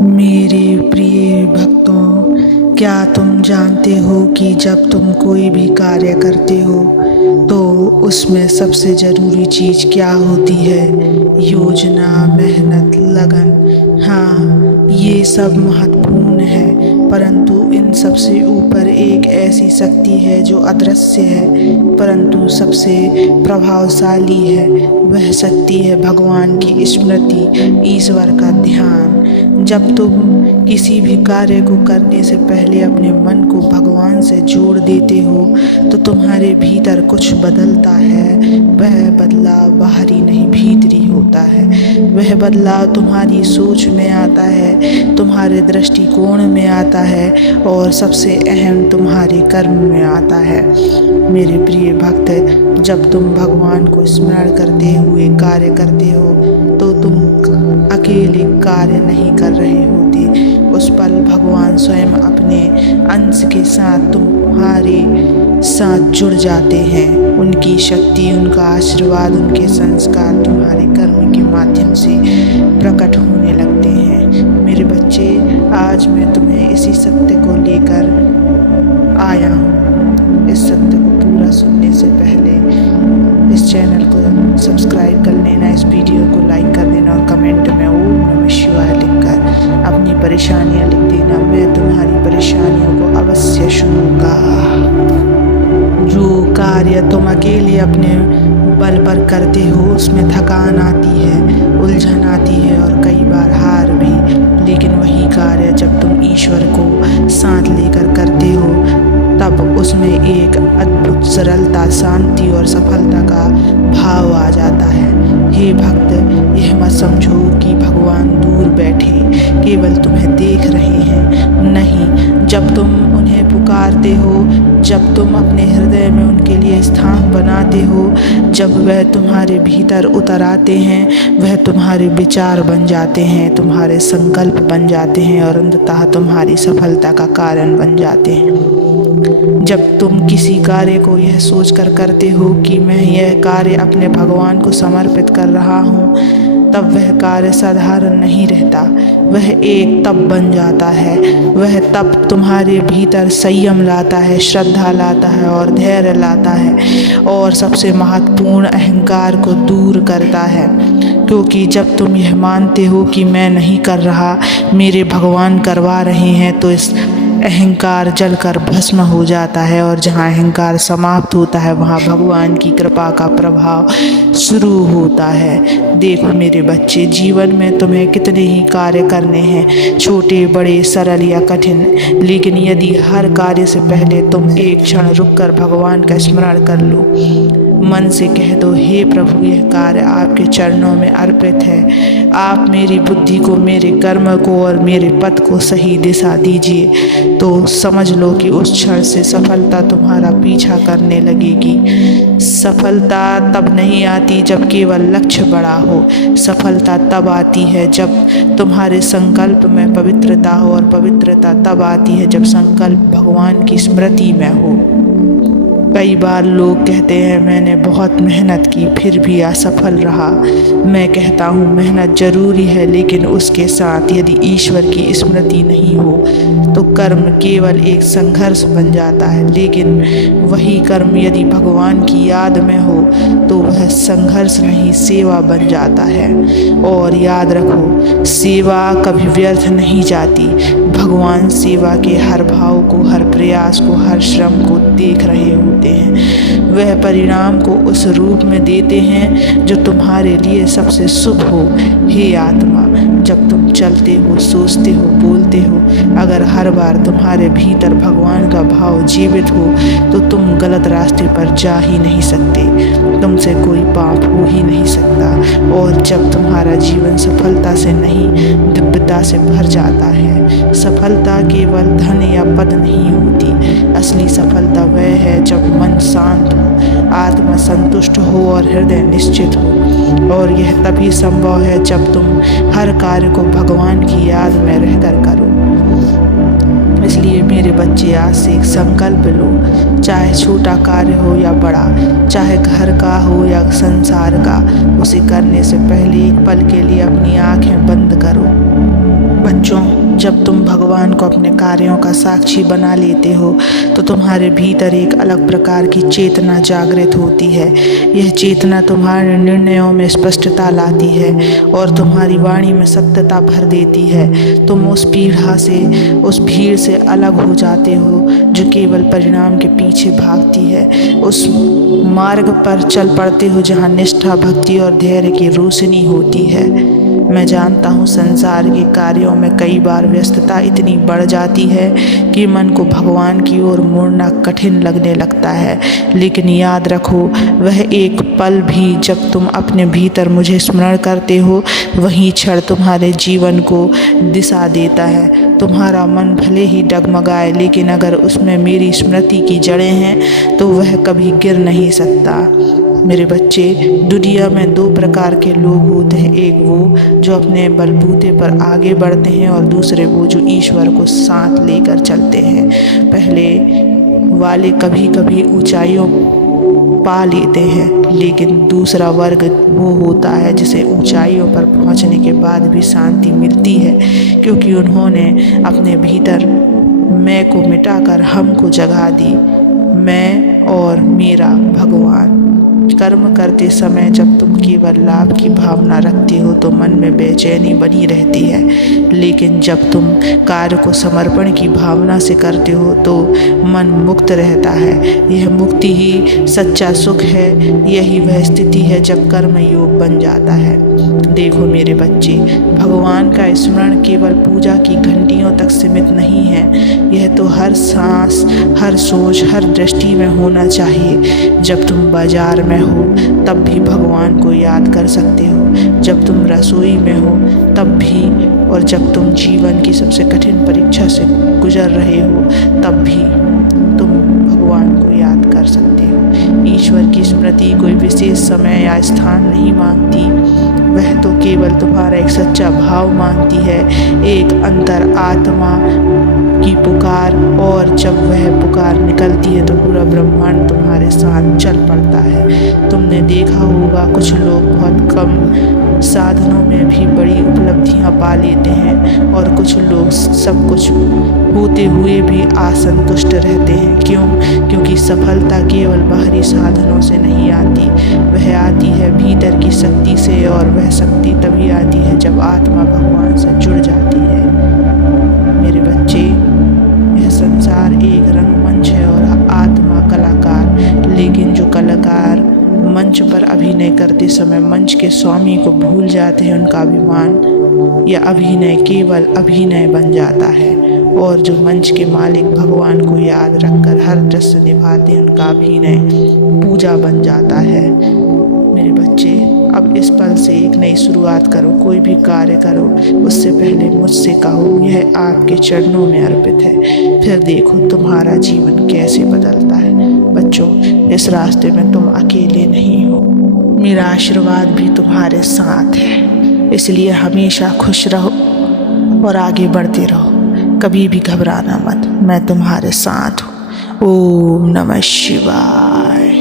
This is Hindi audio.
मेरे प्रिय भक्तों, क्या तुम जानते हो कि जब तुम कोई भी कार्य करते हो तो उसमें सबसे ज़रूरी चीज़ क्या होती है? योजना, मेहनत, लगन। हाँ, ये सब महत्वपूर्ण है, परंतु इन सबसे ऊपर एक ऐसी शक्ति है जो अदृश्य है परंतु सबसे प्रभावशाली है। वह शक्ति है भगवान की स्मृति, ईश्वर का ध्यान। जब तुम किसी भी कार्य को करने से पहले अपने मन को भगवान से जोड़ देते हो तो तुम्हारे भीतर कुछ बदलता है। वह बदलाव बाहरी नहीं भीतरी होता है। वह बदलाव तुम्हारी सोच में आता है, तुम्हारे दृष्टिकोण में आता है और सबसे अहम तुम्हारे कर्म में आता है। मेरे प्रिय भक्त, जब तुम भगवान को स्मरण करते हुए कार्य करते हो तो तुम अकेले कार्य नहीं कर रहे होते। उस पल भगवान स्वयं अपने अंश के साथ तुम्हारे साथ जुड़ जाते हैं। उनकी शक्ति, उनका आशीर्वाद, उनके संस्कार तुम्हारे कर्म के माध्यम से प्रकट होने लगते हैं। मेरे बच्चे, आज मैं तुम्हें इसी सत्य को लेकर आया हूँ। इस सत्य को पूरा सुनने से पहले इस चैनल को सब्सक्राइब कर लेना, इस वीडियो को लाइक कर देना और कमेंट में ओम नमः शिवाय लिखकर अपनी परेशानियां लिख देना। मैं तुम्हारी परेशानियों को अवश्य सुनूंगा। जो कार्य तुम अकेले अपने बल पर करते हो उसमें थकान आती है, उलझन आती है और कई बार हार भी। लेकिन वही कार्य जब तुम ईश्वर को साथ लेकर करते हो तब उसमें एक अद्भुत सरलता, शांति और सफलता का भाव आ जाता है। हे भक्त, यह मत समझो कि भगवान दूर बैठे केवल तुम्हें देख रहे हैं। नहीं, जब तुम उन्हें पुकारते हो, जब तुम अपने हृदय में उनके लिए स्थान बनाते हो, जब वह तुम्हारे भीतर उतर आते हैं, वह तुम्हारे विचार बन जाते हैं, तुम्हारे संकल्प बन जाते हैं और अंततः तुम्हारी सफलता का कारण बन जाते हैं। जब तुम किसी कार्य को यह सोचकर करते हो कि मैं यह कार्य अपने भगवान को समर्पित कर रहा हूँ, तब वह कार्य साधारण नहीं रहता। वह एक तप बन जाता है। वह तप तुम्हारे भीतर संयम लाता है, श्रद्धा लाता है और धैर्य लाता है और सबसे महत्वपूर्ण अहंकार को दूर करता है। क्योंकि जब तुम यह मानते हो कि मैं नहीं कर रहा, मेरे भगवान करवा रहे हैं, तो इस अहंकार जलकर भस्म हो जाता है और जहाँ अहंकार समाप्त होता है वहाँ भगवान की कृपा का प्रभाव शुरू होता है। देखो मेरे बच्चे, जीवन में तुम्हें कितने ही कार्य करने हैं, छोटे, बड़े, सरल या कठिन, लेकिन यदि हर कार्य से पहले तुम एक क्षण रुककर भगवान का स्मरण कर लो, मन से कह दो, हे प्रभु, यह कार्य आपके चरणों में अर्पित है। आप मेरी बुद्धि को, मेरे कर्म को और मेरे पथ को सही दिशा दीजिए, तो समझ लो कि उस क्षण से सफलता तुम्हारा पीछा करने लगेगी। सफलता तब नहीं आती जब केवल लक्ष्य बड़ा हो। सफलता तब आती है जब तुम्हारे संकल्प में पवित्रता हो और पवित्रता तब आती है जब संकल्प भगवान की स्मृति में हो। कई बार लोग कहते हैं मैंने बहुत मेहनत की फिर भी असफल रहा। मैं कहता हूँ मेहनत जरूरी है, लेकिन उसके साथ यदि ईश्वर की स्मृति नहीं हो तो कर्म केवल एक संघर्ष बन जाता है। लेकिन वही कर्म यदि भगवान की याद में हो तो वह संघर्ष नहीं, सेवा बन जाता है। और याद रखो, सेवा कभी व्यर्थ नहीं जाती। भगवान सेवा के हर भाव को, हर प्रयास को, हर श्रम को देख रहे होते हैं। वह परिणाम को उस रूप में देते हैं जो तुम्हारे लिए सबसे शुभ हो। हे आत्मा, जब तुम चलते हो, सोचते हो, बोलते हो, अगर हर बार तुम्हारे भीतर भगवान का भाव जीवित हो तो तुम गलत रास्ते पर जा ही नहीं सकते, तुमसे कोई पाप हो ही नहीं सकता। और जब तुम्हारा जीवन सफलता से नहीं, दिव्यता से भर जाता है। सफलता केवल धन या पद नहीं होती। असली सफलता वह है जब मन शांत हो, आत्मा संतुष्ट हो और हृदय निश्चित हो। और यह तभी संभव है जब तुम हर कार्य को भगवान की याद में रहकर करो। इसलिए मेरे बच्चे, आज से एक संकल्प लो, चाहे छोटा कार्य हो या बड़ा, चाहे घर का हो या संसार का, उसे करने से पहले एक पल के लिए अपनी आंखें बंद करो बच्चों, जब तुम भगवान को अपने कार्यों का साक्षी बना लेते हो तो तुम्हारे भीतर एक अलग प्रकार की चेतना जागृत होती है। यह चेतना तुम्हारे निर्णयों में स्पष्टता लाती है और तुम्हारी वाणी में सत्यता भर देती है। तुम उस भीड़ से अलग हो जाते हो जो केवल परिणाम के पीछे भागती है। उस मार्ग पर चल पड़ते हो जहाँ निष्ठा, भक्ति और धैर्य की रोशनी होती है। मैं जानता हूँ संसार के कार्यों में कई बार व्यस्तता इतनी बढ़ जाती है कि मन को भगवान की ओर मोड़ना कठिन लगने लगता है, लेकिन याद रखो, वह एक पल भी जब तुम अपने भीतर मुझे स्मरण करते हो, वही क्षण तुम्हारे जीवन को दिशा देता है। तुम्हारा मन भले ही डगमगाए, लेकिन अगर उसमें मेरी स्मृति की जड़ें हैं तो वह कभी गिर नहीं सकता। मेरे बच्चे, दुनिया में दो प्रकार के लोग होते हैं। एक वो जो अपने बलबूते पर आगे बढ़ते हैं और दूसरे वो जो ईश्वर को साथ लेकर चलते हैं। पहले वाले कभी कभी ऊंचाइयों पा लेते हैं, लेकिन दूसरा वर्ग वो होता है जिसे ऊंचाइयों पर पहुंचने के बाद भी शांति मिलती है, क्योंकि उन्होंने अपने भीतर मैं को मिटाकर हम को जगा दी। मैं और मेरा भगवान। कर्म करते समय जब तुम केवल लाभ की भावना रखते हो तो मन में बेचैनी बनी रहती है, लेकिन जब तुम कार्य को समर्पण की भावना से करते हो तो मन मुक्त रहता है। यह मुक्ति ही सच्चा सुख है। यही वह स्थिति है जब कर्म योग बन जाता है। देखो मेरे बच्चे, भगवान का स्मरण केवल पूजा की घंटियों तक सीमित नहीं है। यह तो हर सांस, हर सोच, हर दृष्टि में होना चाहिए। जब तुम बाजार में हो तब भी भगवान को याद कर सकते हो, जब तुम रसोई में हो तब भी, और जब तुम जीवन की सबसे कठिन परीक्षा से गुजर रहे हो तब भी तुम भगवान को याद कर सकते हो। ईश्वर की स्मृति कोई विशेष समय या स्थान नहीं मांगती, वह तो केवल तुम्हारा एक सच्चा भाव मांगती है, एक अंतर आत्मा की पुकार। और जब वह पुकार निकलती है तो पूरा ब्रह्मांड तुम्हारे साथ चल पड़ता है। तुमने देखा होगा कुछ लोग बहुत कम साधनों में भी बड़ी उपलब्धियां पा लेते हैं और कुछ लोग सब कुछ होते हुए भी असंतुष्ट रहते हैं। क्यों? क्योंकि सफलता केवल बाहरी साधनों से नहीं आती, वह आती है भीतर की शक्ति से, और वह शक्ति तभी आती है जब आत्मा भगवान से जुड़ जाती है। मेरे बच्चे, यह संसार एक रंगमंच है और आत्मा कलाकार, लेकिन जो कलाकार मंच पर अभिनय करते समय मंच के स्वामी को भूल जाते हैं, उनका अभिमान या अभिनय केवल अभिनय बन जाता है। और जो मंच के मालिक भगवान को याद रखकर हर दृश्य निभाते हैं, उनका अभिनय पूजा बन जाता है। मेरे बच्चे, अब इस पल से एक नई शुरुआत करो। कोई भी कार्य करो उससे पहले मुझसे कहो, यह आपके चरणों में अर्पित है। फिर देखो तुम्हारा जीवन कैसे बदलता है। बच्चों, इस रास्ते में तुम अकेले नहीं हो, मेरा आशीर्वाद भी तुम्हारे साथ है। इसलिए हमेशा खुश रहो और आगे बढ़ते रहो। कभी भी घबराना मत, मैं तुम्हारे साथ हूँ। ओम नमः शिवाय।